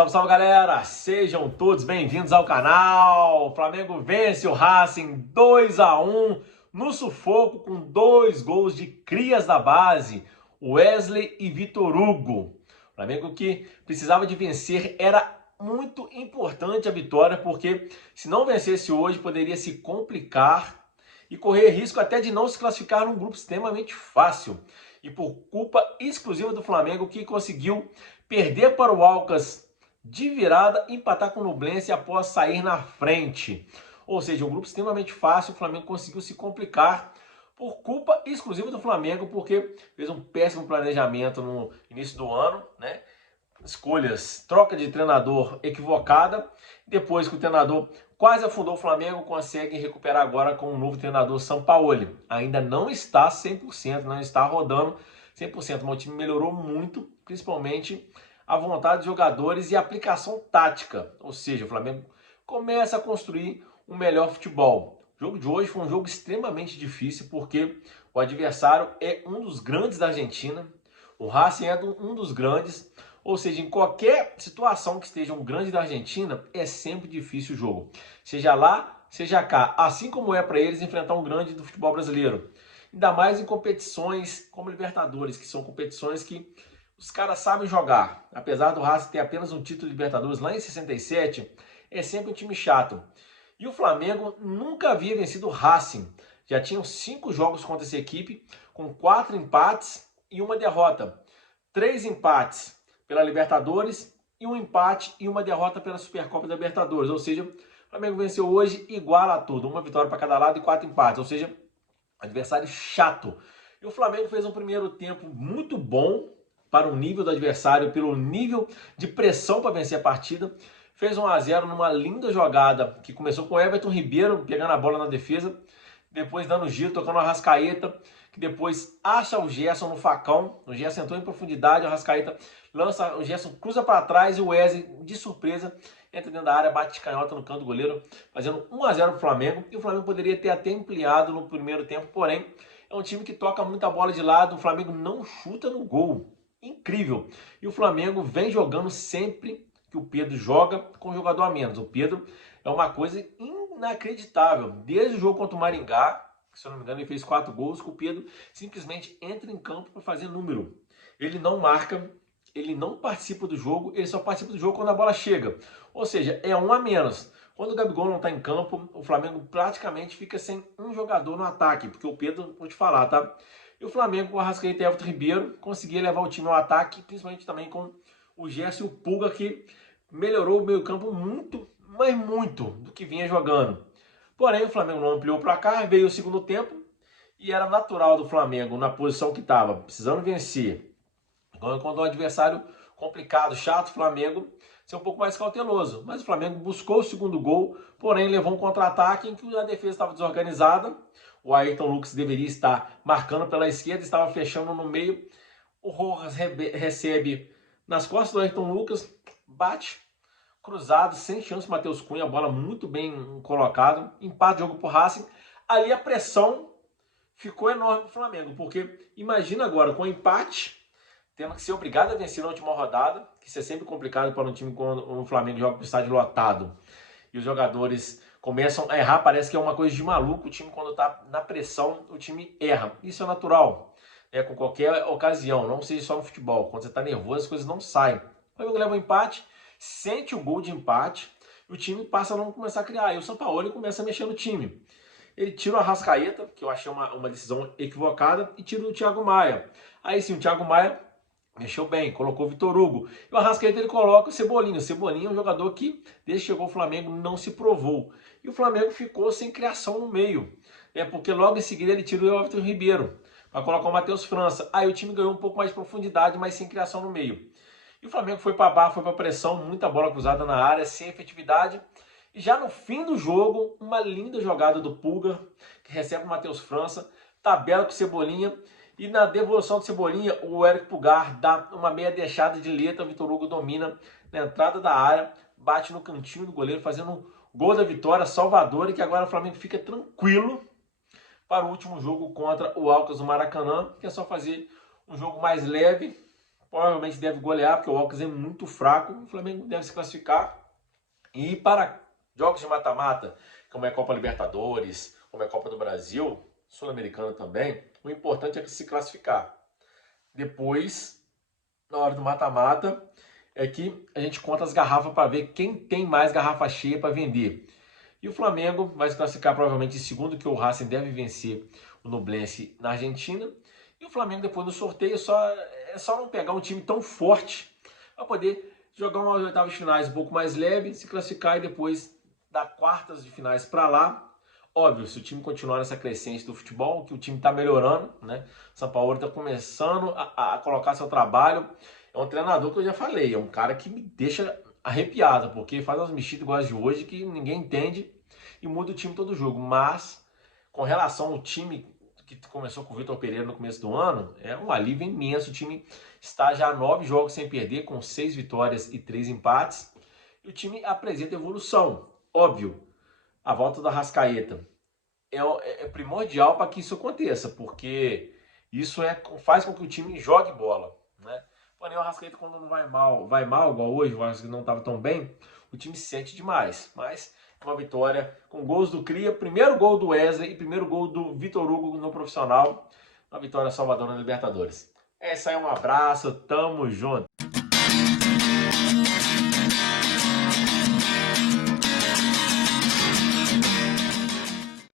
Salve, salve, galera! Sejam todos bem-vindos ao canal. O Flamengo vence o Racing 2-1 no sufoco com 2 gols de crias da base, Wesley e Vitor Hugo. O Flamengo que precisava de vencer, era muito importante a vitória, porque se não vencesse hoje poderia se complicar e correr risco até de não se classificar num grupo extremamente fácil. E por culpa exclusiva do Flamengo, que conseguiu perder para o Alcas de virada, empatar com o Nublense após sair na frente. Ou seja, um grupo extremamente fácil, o Flamengo conseguiu se complicar por culpa exclusiva do Flamengo, porque fez um péssimo planejamento no início do ano, né? Escolhas, troca de treinador equivocada. Depois que o treinador quase afundou o Flamengo, consegue recuperar agora com o novo treinador Sampaoli. Ainda não está 100%, não está rodando 100%, mas o time melhorou muito, principalmente a vontade de jogadores e a aplicação tática. Ou seja, o Flamengo começa a construir um melhor futebol. O jogo de hoje foi um jogo extremamente difícil, porque o adversário é um dos grandes da Argentina, o Racing é um dos grandes. Ou seja, em qualquer situação que esteja um grande da Argentina, é sempre difícil o jogo. Seja lá, seja cá. Assim como é para eles enfrentar um grande do futebol brasileiro. Ainda mais em competições como Libertadores, que são competições que os caras sabem jogar. Apesar do Racing ter apenas um título de Libertadores lá em 67, é sempre um time chato. E o Flamengo nunca havia vencido o Racing. Já tinham 5 jogos contra essa equipe, com 4 empates e 1 derrota. 3 empates pela Libertadores e 1 empate e 1 derrota pela Supercopa da Libertadores. Ou seja, o Flamengo venceu hoje igual a tudo. 1 vitória para cada lado e 4 empates. Ou seja, adversário chato. E o Flamengo fez um primeiro tempo muito bom para o nível do adversário, pelo nível de pressão para vencer a partida. Fez 1-0 numa linda jogada que começou com o Everton Ribeiro pegando a bola na defesa, depois dando giro, tocando a Arrascaeta, que depois acha o Gerson no facão. O Gerson entrou em profundidade, o Arrascaeta lança, o Gerson cruza para trás e o Wesley, de surpresa, entra dentro da área, bate de canhota no canto do goleiro, fazendo 1-0 para o Flamengo. E o Flamengo poderia ter até ampliado no primeiro tempo, porém, é um time que toca muita bola de lado, o Flamengo não chuta no gol. Incrível. E o Flamengo vem jogando sempre que o Pedro joga com um jogador a menos. O Pedro é uma coisa inacreditável. Desde o jogo contra o Maringá, se eu não me engano, ele fez 4 gols, que o Pedro simplesmente entra em campo para fazer número. Ele não marca, ele não participa do jogo, ele só participa do jogo quando a bola chega. Ou seja, é 1 a menos. Quando o Gabigol não está em campo, o Flamengo praticamente fica sem um jogador no ataque, porque o Pedro, vou te falar, tá? E o Flamengo, com o Arrascaeta e Everton Ribeiro, conseguia levar o time ao ataque, principalmente também com o Gerson e o Pulga, que melhorou o meio-campo muito, mas muito, do que vinha jogando. Porém, o Flamengo não ampliou para cá, veio o segundo tempo, e era natural do Flamengo, na posição que estava, precisando vencer. Quando o adversário complicado, chato, o Flamengo ser um pouco mais cauteloso. Mas o Flamengo buscou o segundo gol, porém levou um contra-ataque em que a defesa estava desorganizada. O Ayrton Lucas deveria estar marcando pela esquerda, estava fechando no meio. O Rojas recebe nas costas do Ayrton Lucas, bate, cruzado, sem chance, Matheus Cunha, a bola muito bem colocada, empate de jogo pro Racing. Ali a pressão ficou enorme pro Flamengo, porque imagina agora, com empate, tendo que ser obrigado a vencer na última rodada, que isso é sempre complicado para um time quando o Flamengo joga com o estádio lotado. E os jogadores começam a errar, parece que é uma coisa de maluco. O time, quando está na pressão, o time erra. Isso é natural, com qualquer ocasião, não seja só no futebol. Quando você está nervoso, as coisas não saem. O Flamengo leva um empate, sente o gol de empate, e o time passa a não começar a criar. E o Sampaoli começa a mexer no time. Ele tira o Arrascaeta, que eu achei uma decisão equivocada, e tira o Thiago Maia. Aí sim, o Thiago Maia mexeu bem, colocou o Vitor Hugo. E o Arrascaeta ele coloca o Cebolinha. O Cebolinha é um jogador que, desde que chegou ao Flamengo, não se provou. E o Flamengo ficou sem criação no meio. Porque logo em seguida ele tira o Everton Ribeiro para colocar o Matheus França. Aí o time ganhou um pouco mais de profundidade, mas sem criação no meio. E o Flamengo foi para baixo, foi para pressão, muita bola cruzada na área, sem efetividade. E já no fim do jogo, uma linda jogada do Pulga, que recebe o Matheus França, tabela com o Cebolinha. E na devolução do Cebolinha, o Eric Pulgar dá uma meia deixada de letra, o Vitor Hugo domina na entrada da área, bate no cantinho do goleiro, fazendo um gol da vitória salvadora, e que agora o Flamengo fica tranquilo para o último jogo contra o Alcas do Maracanã, que é só fazer um jogo mais leve, provavelmente deve golear, porque o Alcas é muito fraco, o Flamengo deve se classificar. E para jogos de mata-mata, como é a Copa Libertadores, como é a Copa do Brasil, Sul-Americana também, o importante é se classificar. Depois, na hora do mata-mata, é que a gente conta as garrafas para ver quem tem mais garrafa cheia para vender. E o Flamengo vai se classificar provavelmente em segundo, que o Racing deve vencer o Nublense na Argentina. E o Flamengo depois do sorteio é só não pegar um time tão forte para poder jogar umas oitavas de finais um pouco mais leve, se classificar e depois dar quartas de finais para lá. Óbvio, se o time continuar nessa crescente do futebol, que o time está melhorando, né? São Paulo está começando a colocar seu trabalho. É um treinador que eu já falei, é um cara que me deixa arrepiado, porque faz umas mexidas iguais de hoje que ninguém entende e muda o time todo jogo. Mas, com relação ao time que começou com o Vitor Pereira no começo do ano, é um alívio imenso. O time está já 9 jogos sem perder, com 6 vitórias e 3 empates. E o time apresenta evolução. Óbvio, a volta da Arrascaeta é primordial para que isso aconteça, porque isso faz com que o time jogue bola, né? Porém, o Arrascaeta, quando não vai mal, igual hoje, o Arrascaeta não estava tão bem, o time sente demais. Mas uma vitória com gols do Cria, primeiro gol do Wesley e primeiro gol do Vitor Hugo no profissional, uma vitória salvadora na Libertadores. É isso aí, um abraço, tamo junto!